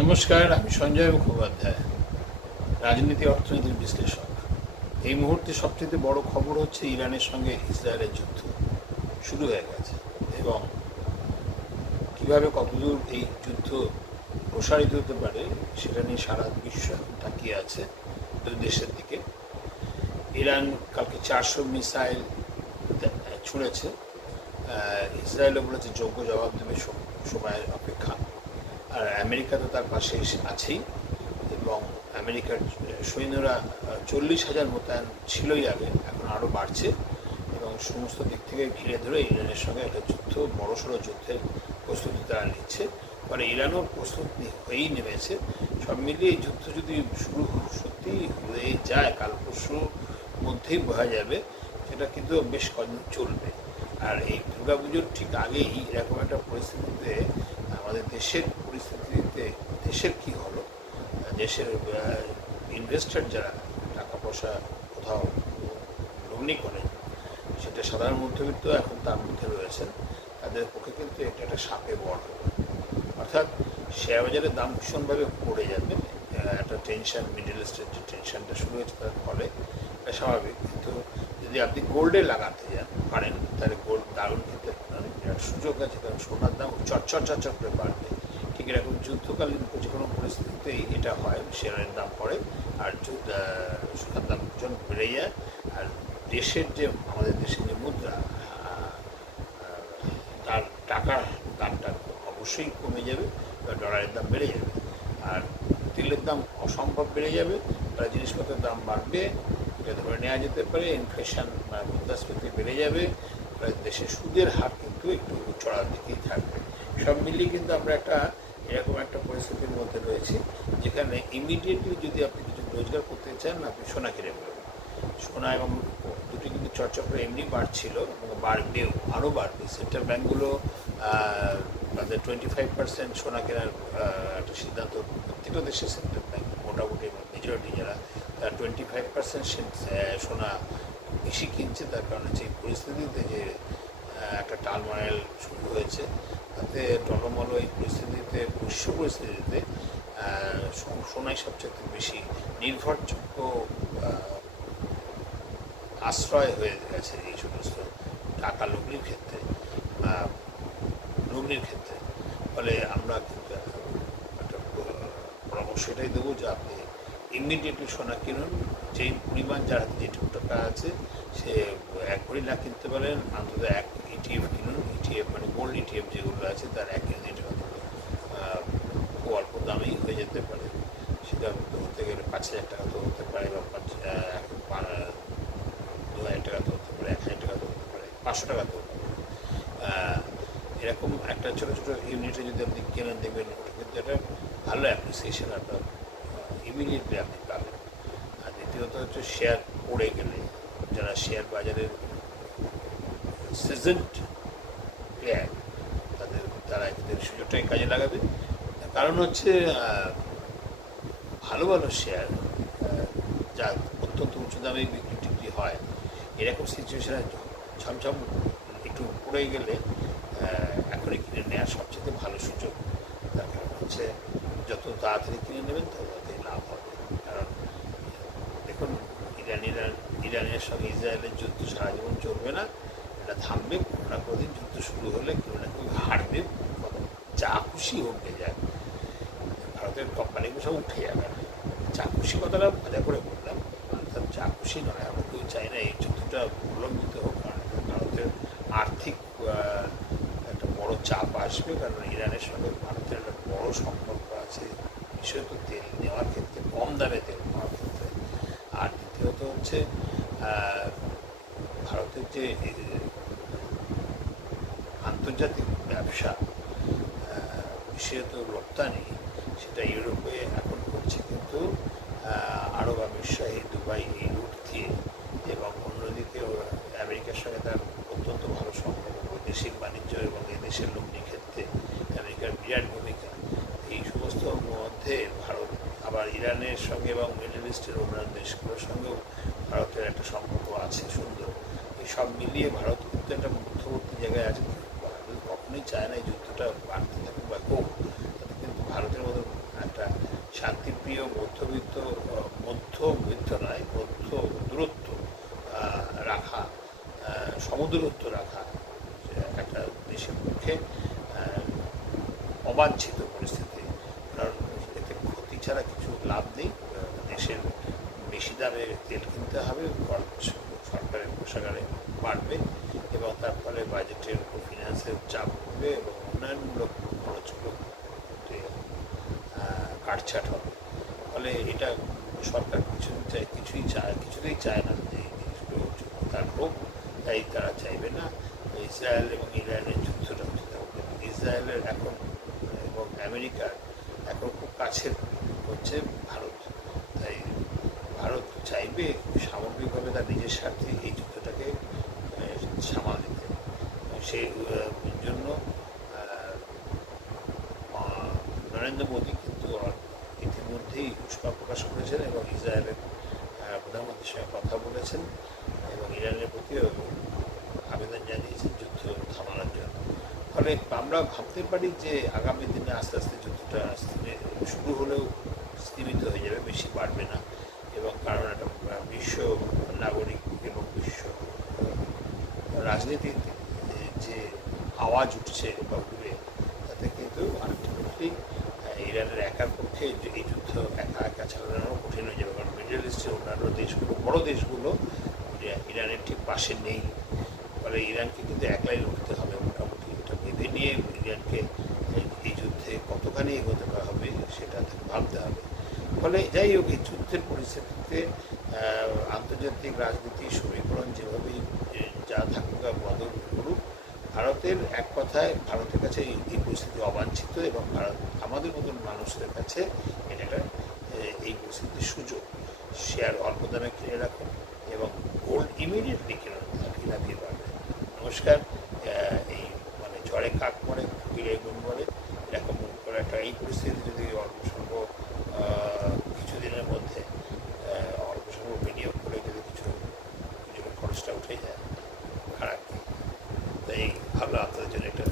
নমস্কার, আমি সঞ্জয় মুখোপাধ্যায়, রাজনীতি অর্থনীতির বিশ্লেষক। এই মুহূর্তে সবচেয়ে বড় খবর হচ্ছে ইরানের সঙ্গে ইসরায়েলের যুদ্ধ শুরু হয়ে গেছে এবং কিভাবে কতদূর এই যুদ্ধ প্রসারিত হতে পারে সেটা নিয়ে সারা বিশ্ব তাকিয়ে আছে দুই দেশের দিকে। ইরান কালকে 400 মিসাইল ছুঁড়েছে। ইসরায়েলও বলেছে যোগ্য জবাব দেবে, সময়ের অপেক্ষা। আর আমেরিকা তো তার পাশে আছেই এবং আমেরিকার সৈন্যরা 40,000 মোতায়েন ছিলই আগে, এখন আরও বাড়ছে এবং সমস্ত দিক থেকে ঘিরে ধরে ইরানের সঙ্গে একটা যুদ্ধ, বড়সড় যুদ্ধের প্রস্তুতি তারা নিচ্ছে। ফলে ইরানও প্রস্তুত হয়েই নেমেছে। সব মিলিয়ে এই যুদ্ধ যদি শুরু সত্যি হয়ে যায়, কাল পরশুর মধ্যেই বোঝা যাবে, সেটা কিন্তু বেশ কদিন চলবে। আর এই দুর্গাপুজোর ঠিক আগেই এরকম একটা পরিস্থিতিতে আমাদের দেশের পরিস্থিতিতে দেশের কী হলো, দেশের ইনভেস্টর যারা টাকা পয়সা কোথাও লগ্নি করেন, সেটা সাধারণ মধ্যবিত্ত এখন তার মধ্যে রয়েছেন, তাদের পক্ষে কিন্তু এটা একটা সাপে বড়। অর্থাৎ শেয়ার বাজারের দাম ভীষণভাবে পড়ে যাবে। একটা টেনশন, মিডল ইস্টের যে টেনশনটা শুরু হয়েছে তার ফলে এটা স্বাভাবিক। কিন্তু যদি আপনি গোল্ডে লাগাতে পারেন তাহলে গোল্ড দারুণ ক্ষেত্রে বিরাট সুযোগ আছে, কারণ সোনার দাম চট করে বাড়বে। ঠিক এরকম যুদ্ধকালীন যে কোনো পরিস্থিতিতেই এটা হয়, শেয়ারের দাম পড়ে আর সোনার দাম ভীষণ বেড়ে যায়। আর দেশের যে আমাদের দেশের যে মুদ্রা, তার টাকার দামটা অবশ্যই কমে যাবে, ডলারের দাম বেড়ে যাবে। আর তেলের দাম অসম্ভব বেড়ে যাবে, তার জিনিসপত্রের দাম বাড়বে, এটা ধরে নেওয়া যেতে পারে। ইনফ্লেশন বা মুদ্রাস্ফীতি বেড়ে যাবে, দেশের সুদের হার কিন্তু একটু চড়ার দিকেই থাকবে। সব মিলিয়ে কিন্তু আমরা এরকম একটা পরিস্থিতির মধ্যে রয়েছি, যেখানে ইমিডিয়েটলি যদি আপনি কিছু রোজগার করতে চান, আপনি সোনা কিনে ফেলবেন। সোনা এবং দুটি কিন্তু চর্চা এমনি বাড়ছিল এবং বাড়বেও, আরও বাড়বে। সেন্ট্রাল ব্যাঙ্কগুলো তাদের 25% সোনা কেনার একটা সিদ্ধান্ত, প্রত্যেকটা দেশের সেন্ট্রাল ব্যাঙ্ক মোটামুটি মেজরিটি যারা, তারা 25% সোনা বেশি কিনছে। তার কারণে যে পরিস্থিতিতে যে একটা টালমাল শুরু হয়েছে, তাতে টলমল এই পরিস্থিতিতে, বিশ্ব পরিস্থিতিতে সোনাই সবচেয়ে বেশি নির্ভরযোগ্য আশ্রয় হয়ে গেছে এই সমস্ত টাকা লগ্নির ক্ষেত্রে, লগ্নির ক্ষেত্রে। ফলে আমরা কিন্তু একটা পরামর্শ এটাই দেবো যে আপনি ইমিডিয়েটলি সোনা কিনুন। যেই পরিমাণ যার হাতে যেটুকু টাকা আছে, সে 1 ভরি না কিনতে পারেন, অন্তত 1 ETF কিনুন। ETF মানে গোল্ড ETF যেগুলো আছে, তার 1 ইউনিট অন্তত খুব অল্প দামেই হয়ে যেতে পারে। সেটা হতে গেলে 5,000 টাকা তো হতে পারে, বা 2,000 টাকা তো হতে পারে, 1,000 টাকা তো হতে পারে, 500 টাকা তো হতে পারে। এরকম একটা ছোটো ছোটো ইউনিটে যদি আপনি কেনেন, দেখবেন ওটা কিন্তু একটা ভালো অ্যাপ্রিসিয়েশন আপনার ইমিডিয়েটলি আপনি পাবেন। আর দ্বিতীয়ত হচ্ছে শেয়ার পড়ে গেলে, যারা শেয়ার বাজারের সিজনড প্লেয়ার, তারা এদের সুযোগটাই কাজে লাগাবে। কারণ হচ্ছে ভালো ভালো শেয়ার যা অত্যন্ত উঁচু দামে বিক্রি হয়, এরকম সিচুয়েশনে ঝমঝম একটু পড়ে গেলে এখনই কিনে নেওয়ার সবচেয়ে ভালো সুযোগ। তার কারণ হচ্ছে যত তাড়াতাড়ি কিনে নেবেন তত তাড়াতাড়ি লাভ হবে। কারণ দেখুন, ইরানের সঙ্গে ইসরায়েলের যুদ্ধ সারা জীবন চলবে না, এটা থামবে। কোনো না কোনো দিন যুদ্ধ শুরু হলে কেউ না কেউ হারবে, যা খুশি হোক যায়। ভারতের কোম্পানিগুলো সব উঠে যাবে না, যা খুশি কথাটা মজা করে বললাম, অর্থাৎ যা খুশি নয়। আমরা কেউ চাই না এই যুদ্ধটা প্রলম্বিত হোক, কারণ ভারতের আর্থিক একটা বড় চাপ আসবে। কারণ ইরানের সঙ্গে ভারতের একটা বড় সম্পর্ক আছে, বিশেষত তেল নেওয়ার ক্ষেত্রে, কম দামে তেল নেওয়ার ক্ষেত্রে। আর দ্বিতীয়ত হচ্ছে ভারতের যে আন্তর্জাতিক ব্যবসা, বিশেষত রপ্তানি, সেটা ইউরোপে এখন করছে, কিন্তু আরব আমিরশাহী, দুবাই এই রুট দিয়ে, এবং অন্যদিকে আমেরিকার সঙ্গে তার অত্যন্ত ভালো সম্পর্ক, বৈদেশিক বাণিজ্য এবং এই দেশের লগ্নির ক্ষেত্রে আমেরিকার বিরাট ভূমিকা। এই সমস্ত মধ্যে ভারত আবার ইরানের সঙ্গে এবং মিডল ইস্টের অন্যান্য দেশগুলোর সঙ্গেও ভারতের একটা সম্পর্ক আছে সুন্দর। এই সব মিলিয়ে ভারত কিন্তু একটা মধ্যবর্তী জায়গায় আছে। ভারত কখনোই চায় না এই যুদ্ধটা বাড়তে থাকুক বা হোক, তাতে কিন্তু ভারতের মতো একটা শান্তিপ্রিয় মধ্যবিত্ত নয়, দূরত্ব রাখা, সমদূরত্ব রাখা একটা দেশের পক্ষে অবাঞ্ছিত পরিস্থিতি। কারণ এতে ক্ষতি ছাড়া কিছু লাভ নেই। দেশের বেশি দামে তেল কিনতে হবে, সরকারের কোষাগারে বাড়বে এবং তার ফলে বাজেটের উপর ফিনান্সের চাপ পড়বে এবং উন্নয়নমূলক খরচগুলো কাটছাট হবে। ফলে এটা সরকার কিছুতেই চায় না যে এই জিনিসগুলো তার হোক, তাই তারা চাইবে না ইসরায়েল এবং ইরানের যুদ্ধটা হতে হবে। ইসরায়েলের এখন এবং আমেরিকার এখন খুব কাছের হচ্ছে ভারত, তাই ভারত চাইবে সামগ্রিকভাবে তার নিজের স্বার্থে এই যুদ্ধটাকে সামাল দিতে। সেই জন্য নরেন্দ্র মোদী কিন্তু ইতিমধ্যেই উষ্মা প্রকাশ করেছেন এবং ইসরায়েলের প্রধানমন্ত্রীর সঙ্গে কথা বলেছেন এবং ইরানের প্রতিও আবেদন জানিয়েছেন যুদ্ধ থামানোর জন্য। ফলে আমরা ভাবতে পারি যে আগামী দিনে আস্তে আস্তে যুদ্ধটা শুরু হলেও স্থিমিত হয়ে যাবে, বেশি বাড়বে না। এবং কারণ একটা বিশ্ব নাগরিক এবং বিশ্ব রাজনীতিতে যে আওয়াজ উঠছে বা উঠবে, তাতে কিন্তু আলটিমেটলি ইরানের একার পক্ষে এই যুদ্ধ একা চালানো কঠিন হয়ে যাবে। কারণ মিডল ইস্টের অন্যান্য দেশগুলো, বড় দেশগুলো ইরানের ঠিক পাশে নেই। ফলে ইরানকে কিন্তু একলাই লড়তে হবে মোটামুটি। এটা ভেবে নিয়ে ইরানকে এই যুদ্ধে কতখানি এগোতে হবে সেটা ভাবতে হবে। ফলে যাই হোক, এই যুদ্ধের পরিস্থিতিতে আন্তর্জাতিক রাজনীতির সমীকরণ যেভাবেই যা থাকুক বদল করুক, ভারতের এক কথায় ভারতের কাছে এই পরিস্থিতি অবাঞ্ছিত এবং আমাদের মতন মানুষদের কাছে এটা এই পরিস্থিতির সুযোগ। শেয়ার অল্প দামে কিনে রাখুন এবং গোল্ড ইমিডিয়েটলি লাফিয়ে পারবে। নমস্কার। এই ঝড়ে কাক মরে ফকিরে গুণ মরে, এরকম করে একটা এই পরিস্থিতি যদি অল্প কিছুদিনের মধ্যে অল্প সংখ্যক বিনিয়োগ করে যদি কিছু খরচটা উঠে যায়, খারাপ। তাই ভাবলাম আপনাদের জন্য একটা